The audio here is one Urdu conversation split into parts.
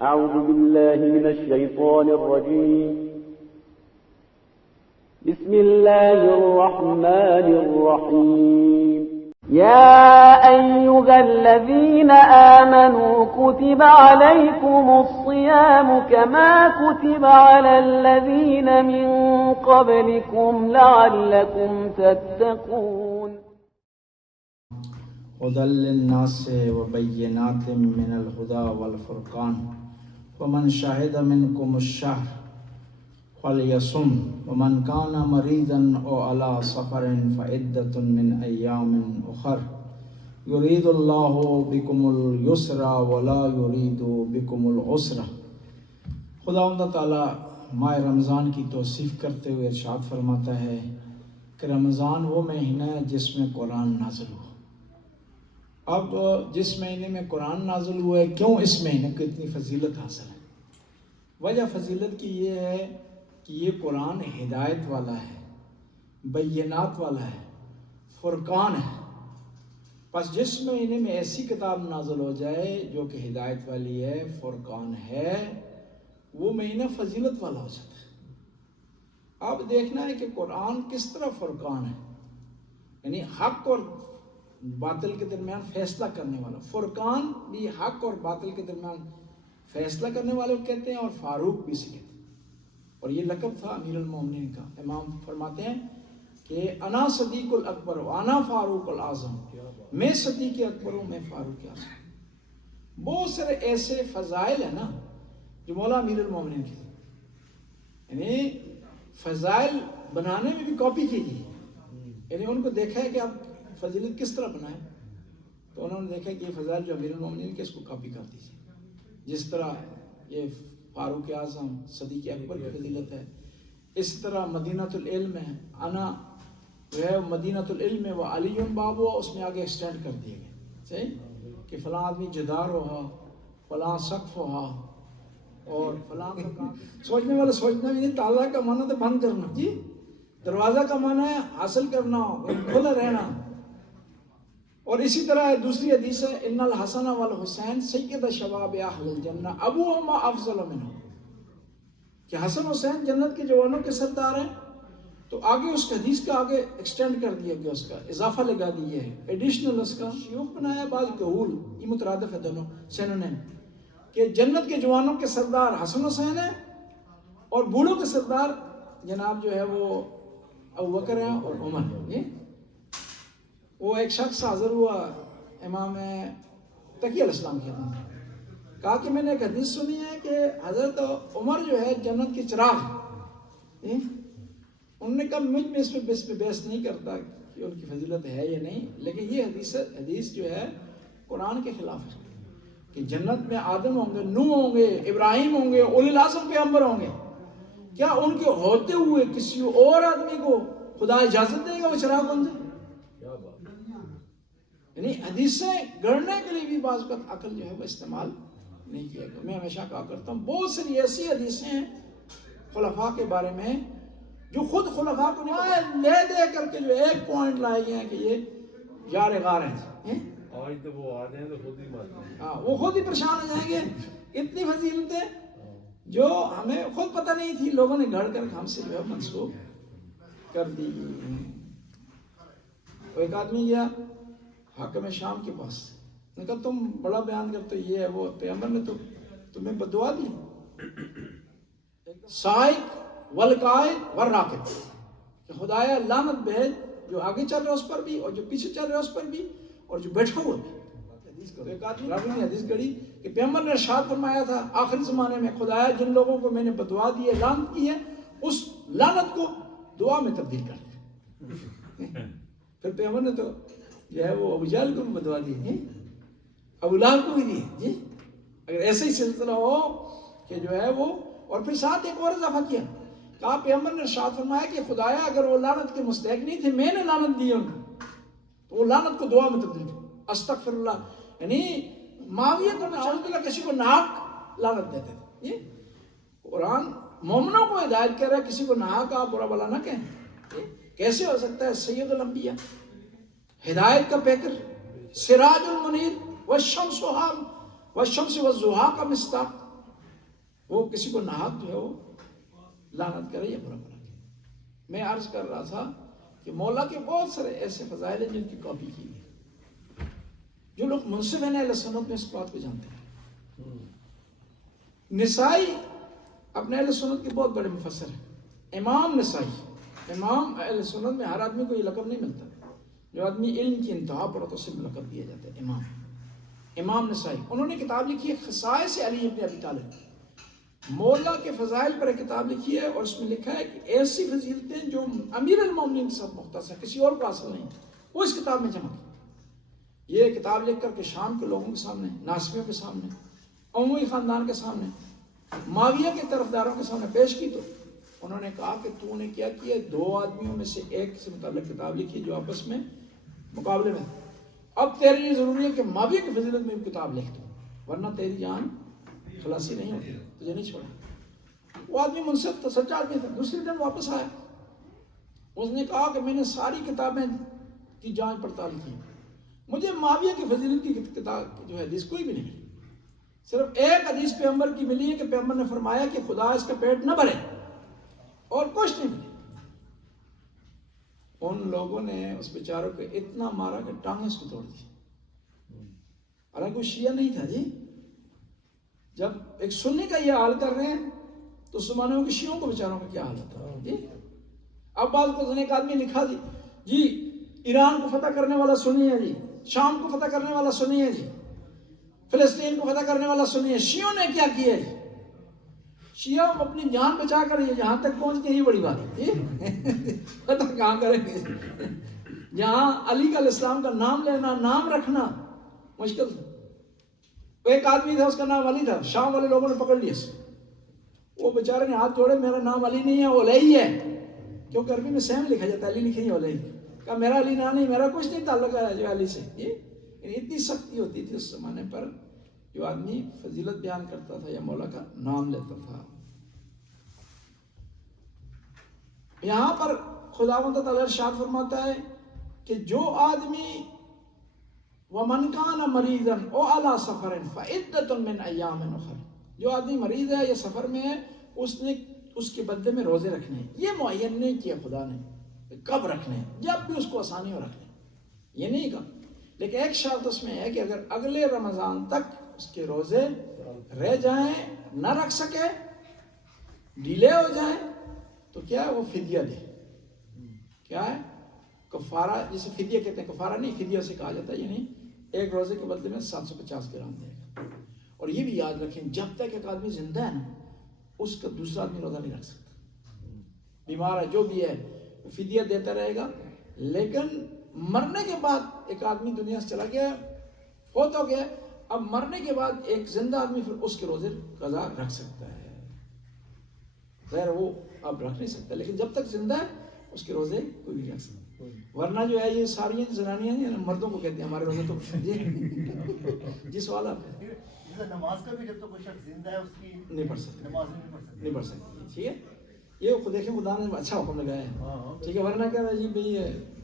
أعوذ بالله من الشيطان الرجيم بسم الله الرحمن الرحيم يا أيها الذين آمنوا كتب عليكم الصيام كما كتب على الذين من قبلكم لعلكم تتقون هدى للناس وبينات من الهدى والفرقان ومن شهد منكم الشهر فليصم ومن كان مريضا أو على سفر فعدة من أيام أخر يريد الله بكم اليسر ولا يريد بكم العسر۔ خداوند تعالیٰ ماہ رمضان کی توصیف کرتے ہوئے ارشاد فرماتا ہے کہ رمضان وہ مہینہ ہے جس میں قرآن نازل ہوا۔ اب جس مہینے میں قرآن نازل ہوا ہے، کیوں اس مہینے کو اتنی فضیلت حاصل ہے؟ وجہ فضیلت کی یہ ہے کہ یہ قرآن ہدایت والا ہے، بینات والا ہے، فرقان ہے۔ پس جس مہینے میں ایسی کتاب نازل ہو جائے جو کہ ہدایت والی ہے، فرقان ہے، وہ مہینہ فضیلت والا ہو جاتا ہے۔ اب دیکھنا ہے کہ قرآن کس طرح فرقان ہے، یعنی حق اور باطل کے درمیان فیصلہ کرنے والا۔ فرقان بھی حق اور باطل کے درمیان فیصلہ کرنے والے کو کہتے ہیں، اور فاروق بھی سے کہتے ہیں، اور یہ لقب تھا امیر المومنین کا۔ امام فرماتے ہیں کہ انا صدیق الاکبر وانا فاروق الاعظم، میں صدیق اکبر ہوں، میں فاروق اعظم۔ بہت سارے ایسے فضائل ہیں نا جو مولا امیر المومنین کے، یعنی فضائل بنانے میں بھی کاپی کی گئی، یعنی ان کو دیکھا ہے کہ آپ فضیلت کس طرح بنائیں، تو انہوں نے دیکھا کہ یہ فضائل جو امیر المومنین کے، اس کو کاپی کر دیجیے۔ جس طرح یہ فاروق اعظم صدیق اکبر کی فضیلت ہے، اس طرح مدینۃ العلم ہے، انا جو ہے مدینۃ العلم و علی باب ہوا، اس میں آگے ایکسٹینڈ کر دیے گئے، صحیح کہ فلاں آدمی جدار ہوا، فلاں سقف ہوا، اور فلاں سوچنے والا سوچنا بھی نہیں۔ تالا کا معنی تو بند کرنا، جی دروازہ کا معنی ہے حاصل کرنا، کھلا رہنا۔ اور اسی طرح دوسری حدیث ہے ان الحسن والحسین سید شباب اہل الجنہ ابوہما افضل منہ، کہ حسن حسین جنت کے جوانوں کے سردار ہیں۔ تو آگے اس حدیث کا آگے ایکسٹینڈ کر دیا گیا، اس کا اضافہ لگا دیا ہے، ایڈیشنل اس کا شیوخ بنایا، بعض قول یہ مترادف ہے دونوں سینونیم، کہ جنت کے جوانوں کے سردار حسن حسین ہیں، اور بوڑھوں کے سردار جناب جو ہے وہ ابوبکر ہیں اور عمر ہیں۔ وہ ایک شخص حاضر ہوا امام تقی علیہ السلام کے خدمت، کہا کہ میں نے ایک حدیث سنی ہے کہ حضرت عمر جو ہے جنت کے چراغ ہیں۔ انہوں نے کہا مجھ میں اس پہ بحث نہیں کرتا کہ ان کی فضیلت ہے یا نہیں، لیکن یہ حدیث جو ہے قرآن کے خلاف ہے کہ جنت میں آدم ہوں گے، نوح ہوں گے، ابراہیم ہوں گے، اولی العزم پیغمبر ہوں گے، کیا ان کے ہوتے ہوئے کسی اور آدمی کو خدا اجازت دے گا وہ چراغ بن جائے؟ یعنی حدیثیں گڑنے کے لیے بھی بعض وقت عقل جو ہے وہ استعمال نہیں کیا گیا۔ میں ہمیشہ کہا کرتا ہوں بہت ساری ایسی حدیثیں ہیں خلفاء کے بارے میں جو خود خلفاء کو لے دے کر کے جو ایک پوائنٹ لائے گئے ہیں کہ یہ یار غار ہیں، آج تو وہ آ جائیں تو خود ہی مات ہاں وہ خود ہی پریشان ہو جائیں گے۔ اتنی فضیلتیں جو ہمیں خود پتہ نہیں تھی، لوگوں نے گھڑ کر ہم سے جو ہے منسوخ کر دی گئی ہیں۔ ایک آدمی گیا حاکم شام کے پاس، نے کہا تم بڑا بیان کرتے یہ ہے وہ، پیغمبر نے تو تمہیں بدعا دی، سائق والقائد والراکب، کہ خدایا لعنت بھیج جو آگے چل رہا ہے اس پر بھی، اور جو پیچھے چل رہا ہے اس پر بھی، اور جو بیٹھا ہوا بھی۔ ایک آدمی راوی نے حدیث گڑھی کہ پیغمبر نے ارشاد فرمایا تھا آخری زمانے میں خدایا جن لوگوں کو میں نے بدعا دی ہے، لعنت کی ہے، اس لعنت کو دعا میں تبدیل کر دیا۔ پھر پیغمبر نے تو جو ہے وہ ابو جہل کو بھی بدعا دی ہے، ابو لہب کو بھی دی ہے۔ اگر ایسا ہی سلسلہ ہو کہ جو ہے وہ، اور پھر ساتھ ایک اور اضافہ کیا، کہا پیغمبر نے ارشاد فرمایا کہ خدایا اگر وہ لعنت کے مستحق نہیں تھے، میں نے لعنت دی ان کو، تو وہ لعنت کو دعا میں تبدیل کر، استغفر اللہ۔ یعنی معاویہ کو نعوذ باللہ کسی کو ناحق لعنت دیتے تھے۔ یہ قرآن مومنوں کو ہدایت کر رہا ہے، کسی کو ناحق آپ برا بلا نہ کہیں۔ کیسے ہو سکتا ہے؟ سید الانبیاء، ہدایت کا پیکر، سراج المنیر والشمس والضحیٰ کا مصداق، وہ کسی کو ناحق جو ہے وہ لعنت کرے یا برا بھلا کرے۔ میں عرض کر رہا تھا کہ مولا کے بہت سارے ایسے فضائل ہیں جن کی کاپی کی ہے۔ جو لوگ منصف ہیں اہل سنت میں اس بات کو جانتے ہیں۔ نسائی اپنے اہل سنت کے بہت بڑے مفسر ہیں۔ امام نسائی، امام اہل سنت میں ہر آدمی کو یہ لقب نہیں ملتا۔ جو آدمی علم کی انتہا پر ہوتا ہے اسے لقب دیا جاتا ہے امام۔ امام نسائی انہوں نے کتاب لکھی ہے خصائص علی ابن ابی طالب، مولا کے فضائل پر ایک کتاب لکھی ہے، اور اس میں لکھا ہے کہ ایسی فضیلتیں جو امیر المومنین کے ساتھ مختص ہیں، کسی اور کو حاصل نہیں، وہ اس کتاب میں جمع کی۔ یہ کتاب لکھ کر کے شام کے لوگوں کے سامنے، ناصبیوں کے سامنے، اموی خاندان کے سامنے، معاویہ کے طرفداروں کے سامنے پیش کی، تو انہوں نے کہا کہ تو نے کیا کیا، دو آدمیوں میں سے ایک سے متعلق کتاب لکھی جو آپس میں مقابلے میں، اب تیرے لیے ضروری ہے کہ معاویہ کی فضیلت میں کتاب لکھ دو، ورنہ تیری جان خلاصی نہیں ہوتی، تجھے نہیں چھوڑا۔ وہ آدمی منصف تھا، سچا آدمی تھا۔ دوسرے دن واپس آیا، اس نے کہا کہ میں نے ساری کتابیں کی جانچ پڑتال کی، مجھے معاویہ کی فضیلت کی کتاب جو ہے حدیث کوئی بھی نہیں ملی، صرف ایک حدیث پیغمبر کی ملی ہے کہ پیغمبر نے فرمایا کہ خدا اس کا پیٹ نہ بھرے، اور کچھ نہیں ملی۔ ان لوگوں نے اس بیچاروں کو اتنا مارا کہ ٹانگیں اس کو توڑ دی، حالانکہ کوئی شیعہ نہیں تھا جی۔ جب ایک سنی کا یہ حال کر رہے ہیں تو زمانے کے شیعوں کو بیچاروں کا کیا حال ہوتا ہے جی۔ اب بعض کو ایک آدمی لکھا جی ایران کو فتح کرنے والا سنی ہے جی، شام کو فتح کرنے والا سنی ہے جی، فلسطین کو فتح کرنے والا سنی ہے۔ شیعوں نے کیا کیا ہے؟ شیعہ اپنی جان بچا کر یہ جہاں تک پہنچ کے، یہ بڑی بات ہے، فتح کہاں کریں گے؟ جہاں علی علیہ السلام کا نام لینا، نام رکھنا مشکل تھا۔ ایک آدمی تھا، اس کا نام علی تھا، شام والے لوگوں نے پکڑ لیا، وہ بیچارے نے ہاتھ جوڑے، میرا نام علی نہیں ہے، وہ علی ہے، کیونکہ عربی میں سیم لکھا جاتا ہے، علی لکھیں گے علی، کہا میرا علی نام نہیں، میرا کچھ نہیں تعلق ہے جو علی سے۔ اتنی سختی ہوتی تھی اس زمانے پر، جو آدمی فضیلت بیان کرتا تھا یا مولا کا نام لیتا تھا۔ یہاں پر خداوند تعالی ارشاد فرماتا ہے کہ جو آدمی وَمَنْ كَانَ مَرِيضًا أَوْ عَلَى سَفَرٍ فَعِدَّةٌ مِّنْ أَيَّامٍ أُخَرَ، جو آدمی مریض ہے یا سفر میں ہے، اس نے اس کے بدلے میں روزے رکھنے ہیں۔ یہ معین نہیں کیا خدا نے کب رکھنے ہیں، جب بھی اس کو آسانی ہو رکھنے، یہ نہیں کہا، لیکن ایک شرط اس میں ہے کہ اگر اگلے رمضان تک اس کے روزے رہ جائیں، نہ رکھ سکے، ڈیلے ہو جائیں، تو کیا ہے وہ فدیہ دے۔ کیا ہے؟ کفارہ، جسے فدیہ کہتے ہیں، کفارہ نہیں، فدیہ سے کہا جاتا ہے، یعنی ایک روزے کے بدلے میں 750 گرام دے گا۔ اور یہ بھی یاد رکھیں، جب تک ایک آدمی زندہ ہے نا، اس کا دوسرا آدمی روزہ نہیں رکھ سکتا۔ بیمار ہے جو بھی ہے وہ فدیہ دیتا رہے گا، لیکن مرنے کے بعد ایک آدمی دنیا سے چلا گیا، فوت ہو گیا، اب مرنے کے بعد ایک زندہ آدمی پھر اس کے روزے قضا رکھ سکتا ہے، غیر وہ اب رکھ نہیں سکتا، لیکن جب تک زندہ ہے اس کے روزے کوئی نہیں رکھ سکتا۔ ورنہ جو ہے یہ ساری زنانیاں مردوں کو کہتے ہیں ہمارے روزے تو جی سوال آپ نماز کا بھی جب تو کوئی شخص زندہ ہے اس کی نہیں پڑھ سکتے، نماز نہیں پڑھ سکتے، ٹھیک ہے، یہ خود دیکھیں خدا نے اچھا حکم لگایا ہے، ٹھیک ہے، ورنہ کہہ رہا ہے جی بھئی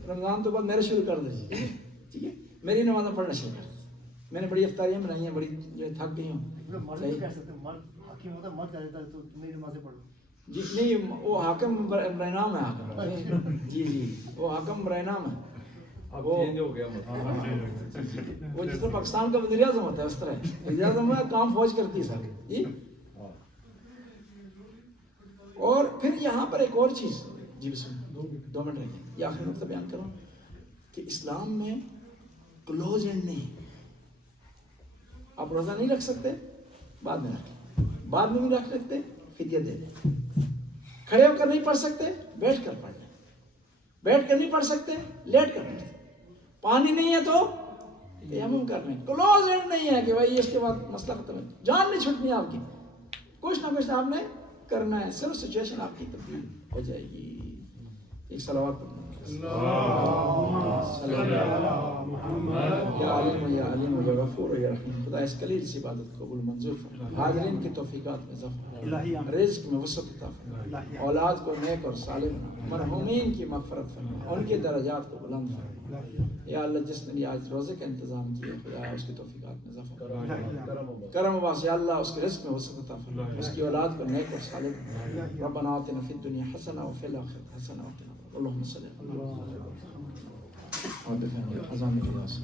رمضان تو بعد میرے شروع کر دیجیے، ٹھیک ہے، میری نمازیں پڑھنا شروع کر، میں نے بڑی افطاریاں بنائی ہیں، بڑی جو تھک گئی ہوں، مرد نہیں کہہ سکتے، مرد حاکم ہوتا ہے، مرد کہہ دیتا ہے تو میری نمازیں پڑھو جی نہیں، وہ حاکم برائنام ہے، حاکم جی جی وہ حاکم برائنام ہے، اب چینج ہو گیا وہ جس طرح پاکستان کا وزیر اعظم ہوتا ہے اس طرح وزیر اعظم کام فوج کرتی ہے سارے جی۔ اور پھر یہاں پر ایک اور چیز، جی بسم اللہ، 2 منٹ رہتے، یہ آخری نقطہ بیان کروں کہ اسلام میں کلوز اینڈ نہیں، آپ روزہ نہیں رکھ سکتے بعد میں رکھیں، بعد میں بھی رکھ سکتے فدیہ دے دیں، کھڑے ہو کر نہیں پڑھ سکتے بیٹھ کر پڑھ لیں، بیٹھ کر نہیں پڑھ سکتے لیٹ کر پڑھ لیں، پانی نہیں ہے تو تیمم کر لیں، کلوز اینڈ نہیں ہے کہ بھائی اس کے بعد مسئلہ ختم ہے، جان نہیں چھوٹنی آپ کی، کچھ نہ کچھ آپ نے کرنا ہے، صرف سچویشن آپ کی تبدیل ہو جائے گی۔ ایک صلوات پڑھنا یا عالم یا علیم یا غفور یا رحیم. خدا اس قلیل سی عبادت قبول منظور فرما. حاضرین کی توفیقات میں اضافہ فرما. رزق میں وسعت عطا فرما. اولاد کو نیک اور صالح بنا. مرحومین کی مغفرت فرما. ان کے درجات کو بلند فرما. یا اللہ جس نے یہ آج روزے کا انتظام کیا خدا اس کی توفیقات میں اضافہ فرما. کرم واس یا اللہ اس کے رزق میں وسعت عطا فرما. اس کی اولاد کو نیک اور صالح بنا. ربنا آتنا فی الدنیا حسنہ وفی الآخرۃ حسنہ وقنا عذاب النار. اللهم صل علی اور دفعہ خزانے کی دعا سے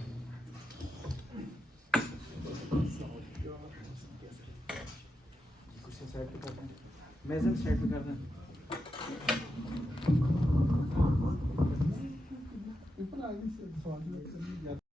سائڈ پہ کر دیں میزن سائڈ پہ کر دیں. اوپر آگے سے سوال